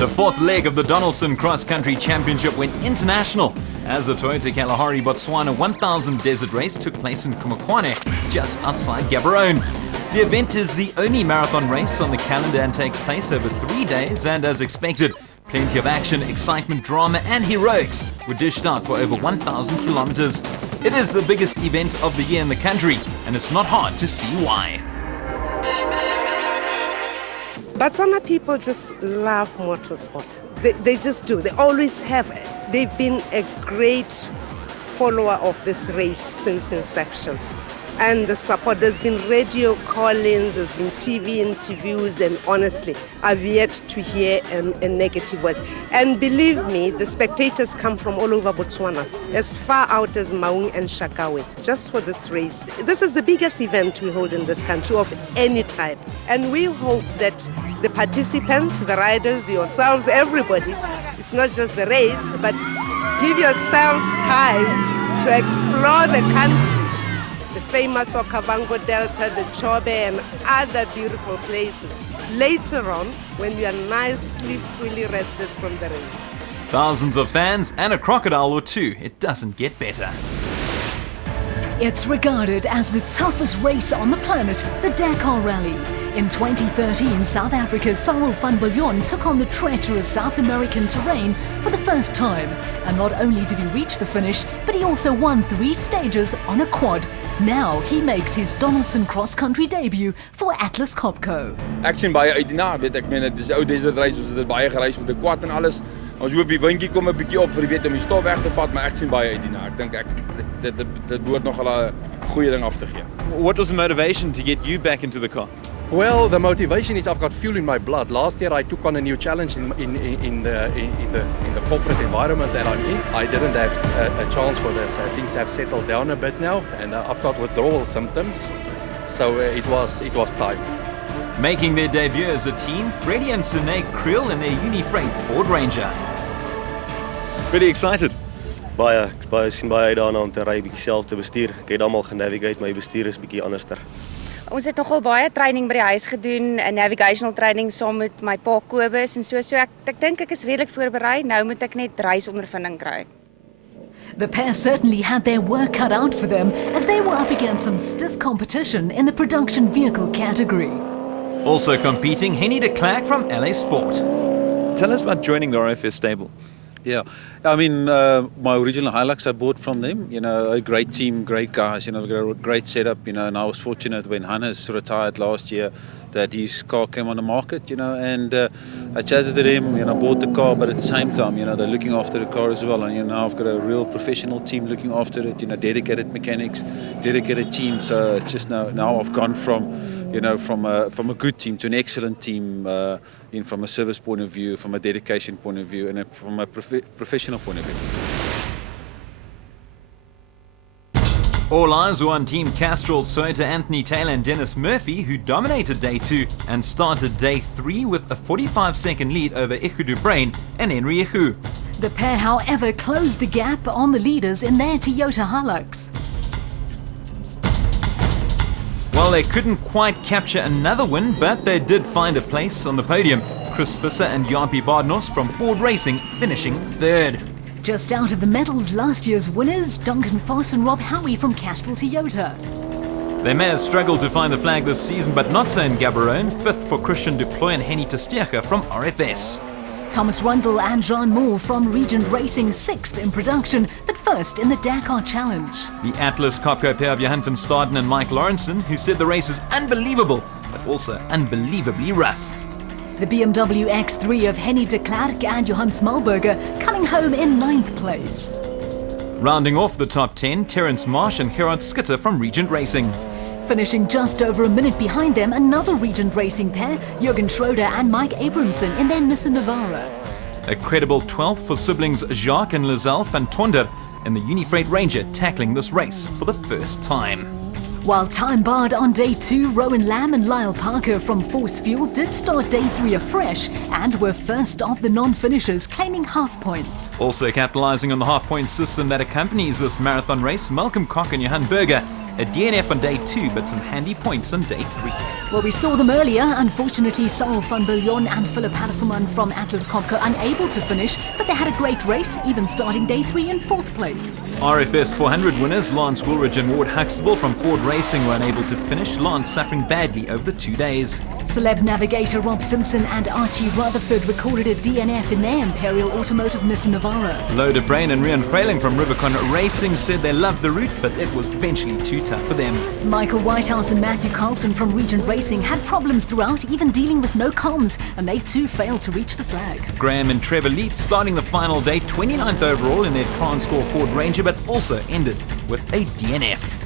The fourth leg of the Donaldson Cross Country Championship went international as the Toyota Kalahari Botswana 1000 Desert Race took place in Kumakwane, just outside Gaborone. The event is the only marathon race on the calendar and takes place over 3 days, and as expected, plenty of action, excitement, drama and heroics were dished out for over 1,000 kilometers. It is the biggest event of the year in the country, and it's not hard to see why. Botswana people just love motorsport. They just do. They always have. They've been a great follower of this race since inception. And the support, there's been radio call-ins, there's been TV interviews, and honestly, I've yet to hear a negative voice. And believe me, the spectators come from all over Botswana, as far out as Maung and Shakawe, just for this race. This is the biggest event we hold in this country of any type. And we hope that the participants, the riders, yourselves, everybody, it's not just the race, but give yourselves time to explore the country. Famous Okavango Delta, the Chobe and other beautiful places later on when you are nicely fully rested from the race. Thousands of fans and a crocodile or two. It doesn't get better. It's regarded as the toughest race on the planet, the Dakar Rally. In 2013, South Africa's Cyril van Biljon took on the treacherous South American terrain for the first time. And not only did he reach the finish, but he also won 3 stages on a quad. Now he makes his Donaldson cross-country debut for Atlas Copco. Ek sien baie uit hierna, weet ek meen dit is 'n ou desert race, ons het dit baie gereis met 'n quad en alles. Ons hoop die windjie kom 'n bietjie op vir weet om die stof weg te vat, maar ek sien baie uit hierna. Ek dink dit behoort nog al 'n goeie ding af te gee. What was the motivation to get you back into the car? Well, the motivation is I've got fuel in my blood. Last year I took on a new challenge in the corporate environment that I'm in. I didn't have a chance for this. Things have settled down a bit now, and I've got withdrawal symptoms. So it was time. Making their debut as a team, Freddie and Sine Kriel in their Unifreight Ford Ranger. Pretty excited. Baie sien baie uit daarna om te ry, bietjie self te bestuur. Ek het almal genavigate, my bestuur is bietjie anderster. Ons het nogal baie training by die huis gedoen, 'n navigational training saam met my pa Kobus en so ek dink ek is redelik voorberei. Nou moet ek net reisondervinding kry. The pair certainly had their work cut out for them as they were up against some stiff competition in the production vehicle category. Also competing, Henny de Klerk from LA Sport. Tell us about joining the RFS stable. Yeah, I mean, my original Hilux I bought from them, you know, a great team, great guys, you know, got a great setup, you know, and I was fortunate when Hannes retired last year that his car came on the market, you know, and I chatted to them, you know, bought the car, but at the same time, you know, they're looking after the car as well, and you know, I've got a real professional team looking after it, you know, dedicated mechanics, dedicated team, so it's just now I've gone from, you know, from a good team to an excellent team, from a service point of view, from a dedication point of view, and from a professional point of view. All eyes were on Team Castrol, Soita, Anthony Taylor and Dennis Murphy, who dominated Day 2 and started Day 3 with a 45-second lead over Ichu Dubrain and Henry Ichu. The pair, however, closed the gap on the leaders in their Toyota Hilux. Well, they couldn't quite capture another win, but they did find a place on the podium. Chris Visser and Jampie Bardnos from Ford Racing finishing third. Just out of the medals, last year's winners, Duncan Foss and Rob Howie from Castrol Toyota. They may have struggled to find the flag this season, but not so in Gaborone. Fifth for Christian Duploy and Henny Testeja from RFS. Thomas Rundle and John Moore from Regent Racing, 6th in production, but first in the Dakar Challenge. The Atlas Copco pair of Johan van Staden and Mike Lawrenson, who said the race is unbelievable, but also unbelievably rough. The BMW X3 of Henny de Klerk and Johan Smulberger coming home in 9th place. Rounding off the top 10, Terence Marsh and Gerard Skitter from Regent Racing. Finishing just over a minute behind them, another Regent Racing pair, Jürgen Schroeder and Mike Abramson in their Nissan Navara. A credible 12th for siblings Jacques and Lizelle van Tonder in the Unifreight Ranger tackling this race for the first time. While time barred on Day 2, Rowan Lamb and Lyle Parker from Force Fuel did start Day 3 afresh and were first of the non-finishers, claiming half points. Also capitalising on the half-point system that accompanies this marathon race, Malcolm Koch and Johan Berger A DNF on day 2, but some handy points on day 3. Well, we saw them earlier. Unfortunately, Cyril van Biljon and Philip Hasselman from Atlas Copco unable to finish, but they had a great race, even starting day 3 in 4th place. RFS 400 winners Lance Woolridge and Ward Huxtable from Ford Racing were unable to finish, Lance suffering badly over the 2 days. Celeb navigator Rob Simpson and Archie Rutherford recorded a DNF in their Imperial Automotive Nissan Navara. Loda Brain and Rian Freyling from Rubicon Racing said they loved the route, but it was eventually too tough for them. Michael Whitehouse and Matthew Carlson from Regent Racing had problems throughout, even dealing with no comms, and they too failed to reach the flag. Graham and Trevor Leith starting the final day 29th overall in their Transcore Ford Ranger, but also ended with a DNF.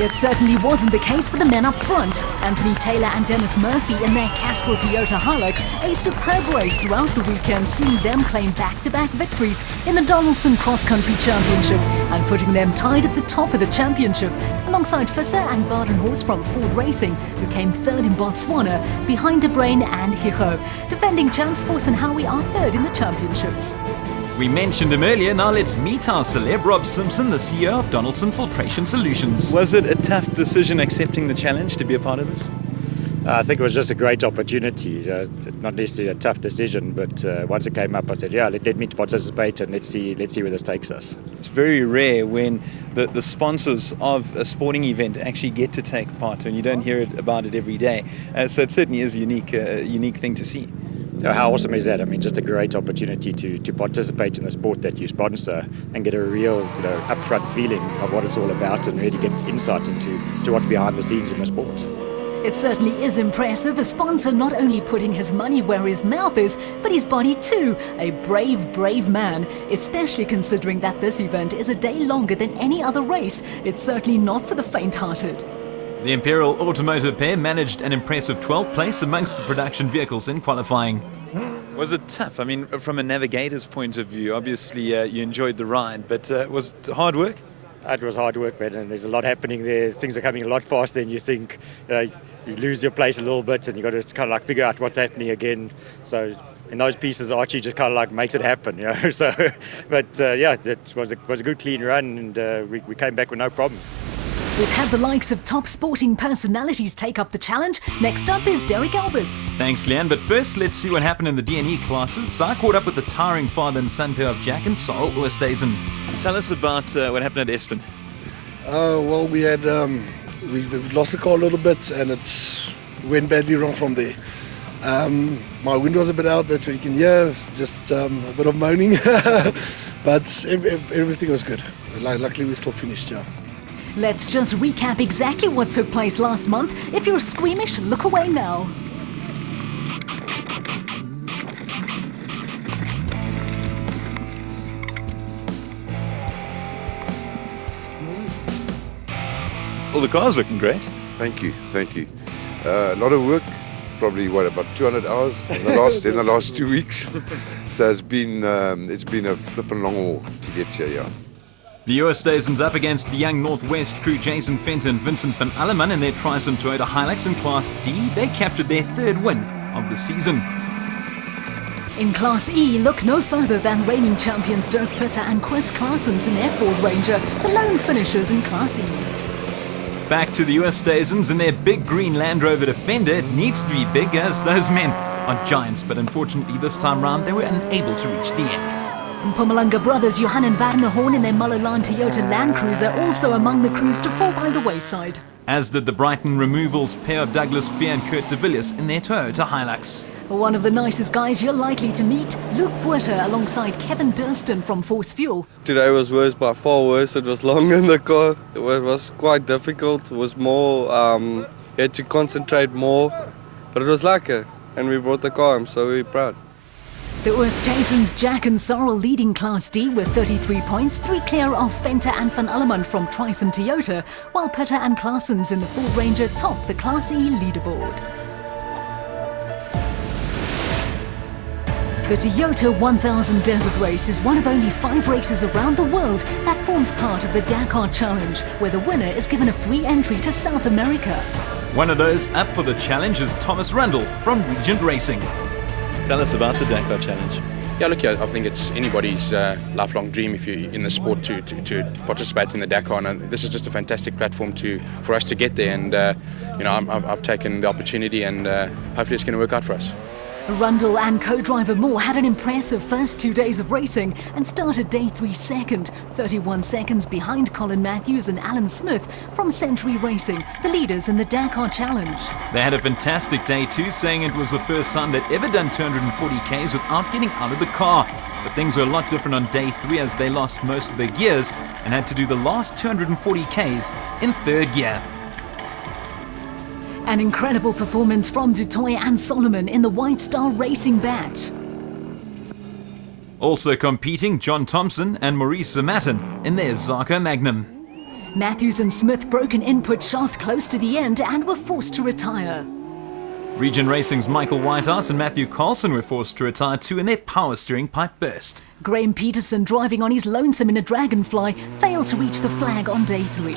It certainly wasn't the case for the men up front. Anthony Taylor and Dennis Murphy in their Castrol Toyota Hilux, a superb race throughout the weekend, seeing them claim back-to-back victories in the Donaldson Cross Country Championship and putting them tied at the top of the championship, alongside Visser and Badenhorst from Ford Racing, who came 3rd in Botswana, behind De Bruyn and Higo. Defending champs Force and Howie are 3rd in the championships. We mentioned him earlier, now let's meet our celeb, Rob Simpson, the CEO of Donaldson Filtration Solutions. Was it a tough decision accepting the challenge to be a part of this? I think it was just a great opportunity, not necessarily a tough decision, but once it came up I said, yeah, let me participate and let's see where this takes us. It's very rare when the sponsors of a sporting event actually get to take part, and you don't hear about it every day. So it certainly is a unique thing to see. So how awesome is that? I mean, just a great opportunity to participate in the sport that you sponsor and get a real upfront feeling of what it's all about and really get insight into what's behind the scenes in the sport. It certainly is impressive, a sponsor not only putting his money where his mouth is, but his body too. A brave, brave man, especially considering that this event is a day longer than any other race. It's certainly not for the faint-hearted. The Imperial Automotive pair managed an impressive 12th place amongst the production vehicles in qualifying. Was it tough? I mean, from a navigator's point of view, obviously you enjoyed the ride, but was it hard work? It was hard work, man, and there's a lot happening there. Things are coming a lot faster than you think. You lose your place a little bit and you've got to kind of like figure out what's happening again. So in those pieces, Archie just kind of like makes it happen, you know. So, but yeah, it was a good clean run, and we came back with no problems. We've had the likes of top sporting personalities take up the challenge. Next up is Derek Alberts. Thanks, Leanne. But first, let's see what happened in the D&E classes. So I caught up with the tiring father and son pair of Jack and Sorrel Oosthuizen. Tell us about what happened at Eston. Well, we had we lost the car a little bit, and it went badly wrong from there. My wind was a bit out, that's what you can hear, just a bit of moaning, but everything was good. Luckily, we still finished, yeah. Let's just recap exactly what took place last month. If you're squeamish, look away now. Well, the car's looking great. Thank you. A lot of work, probably about 200 hours in the last 2 weeks. So it's been a flippin' long haul to get here, yeah. The Oosthuizen's up against the young Northwest crew Jason Fenton and Vincent van Alleman in their Trisom Toyota Hilux in Class D. They captured their 3rd win of the season. In Class E, look no further than reigning champions Dirk Pitter and Chris Claessens in their Ford Ranger, the lone finishers in Class E. Back to the Oosthuizen's in their big green Land Rover Defender. It needs to be big as those men are giants, but unfortunately this time round they were unable to reach the end. Mpumalanga brothers Johan and Werner Horn in their Mullerlaan Toyota Land Cruiser also among the crews to fall by the wayside. As did the Brighton Removals pair of Douglas Fear and Kurt de Villiers in their Toyota Hilux. One of the nicest guys you're likely to meet, Luke Buerter alongside Kevin Durston from Force Fuel. Today was worse, by far worse. It was long in the car. It was quite difficult. It was more, you had to concentrate more. But it was lekker, and we brought the car. I'm so very proud. The Oosthuizen's Jack and Sorrel leading Class D with 33 points, 3 clear of Venter and Van Alleman from Trisom Toyota, while Pitter and Claessens in the Ford Ranger top the Class E leaderboard. The Toyota 1000 Desert Race is one of only 5 races around the world that forms part of the Dakar Challenge, where the winner is given a free entry to South America. One of those up for the challenge is Thomas Rundle from Regent Racing. Tell us about the Dakar Challenge. Yeah, look, I think it's anybody's lifelong dream if you're in the sport to participate in the Dakar, and this is just a fantastic platform for us to get there. And I've taken the opportunity, and hopefully it's going to work out for us. Rundle and co-driver Moore had an impressive first 2 days of racing and started day 3 second, 31 seconds behind Colin Matthews and Alan Smith from Century Racing, the leaders in the Dakar Challenge. They had a fantastic day too, saying it was the first time they'd ever done 240 Ks without getting out of the car. But things were a lot different on day 3 as they lost most of their gears and had to do the last 240 Ks in third gear. An incredible performance from Du Toit and Solomon in the White Star Racing Bat. Also competing, John Thompson and Maurice Zamatin in their Zarko Magnum. Matthews and Smith broke an input shaft close to the end and were forced to retire. Region Racing's Michael Whitehouse and Matthew Carlson were forced to retire too in their power steering pipe burst. Graham Peterson, driving on his lonesome in a Dragonfly, failed to reach the flag on day 3.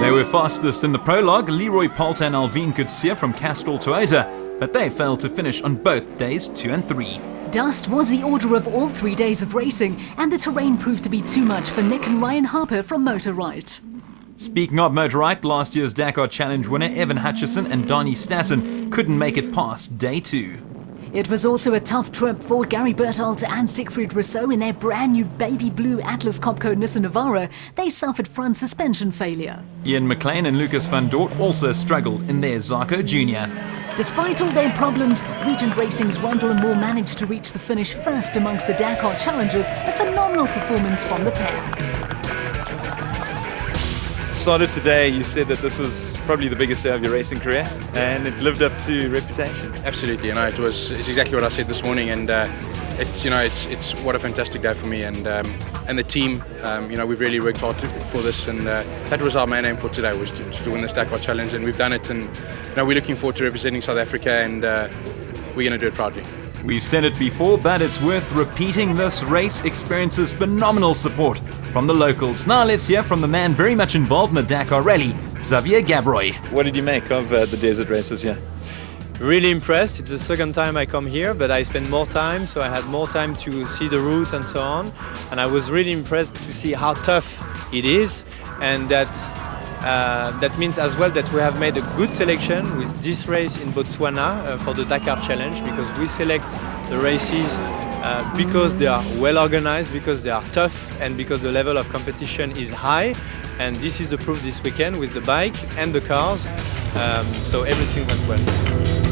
They were fastest in the prologue, Leroy Poulter and Alvin Kutsia from Castrol Toyota, but they failed to finish on both days 2 and 3. Dust was the order of all 3 days of racing, and the terrain proved to be too much for Nick and Ryan Harper from Motorride. Speaking of Motorride, last year's Dakar Challenge winner Evan Hutchison and Donnie Stassen couldn't make it past day 2. It was also a tough trip for Gary Berthold and Siegfried Rousseau in their brand new baby blue Atlas Copco Nissan Navara. They suffered front suspension failure. Ian McLean and Lucas van Dort also struggled in their Zarko Junior. Despite all their problems, Regent Racing's Rundle and Moore managed to reach the finish first amongst the Dakar challengers, a phenomenal performance from the pair. Started today, you said that this was probably the biggest day of your racing career, and it lived up to reputation. Absolutely, it's exactly what I said this morning, and it's what a fantastic day for me and the team. We've really worked hard for this, and that was our main aim for today, was to win this Dakar Challenge, and we've done it. And we're looking forward to representing South Africa, and we're going to do it proudly. We've said it before, but it's worth repeating. This race experiences phenomenal support from the locals. Now let's hear from the man very much involved in the Dakar Rally, Xavier Gavroy. What did you make of the desert races here? Really impressed. It's the second time I come here, but I spent more time, so I had more time to see the route and so on. And I was really impressed to see how tough it is, and that means as well that we have made a good selection with this race in Botswana for the Dakar Challenge, because we select the races because they are well organized, because they are tough, and because the level of competition is high. And this is the proof this weekend with the bike and the cars, so everything went well.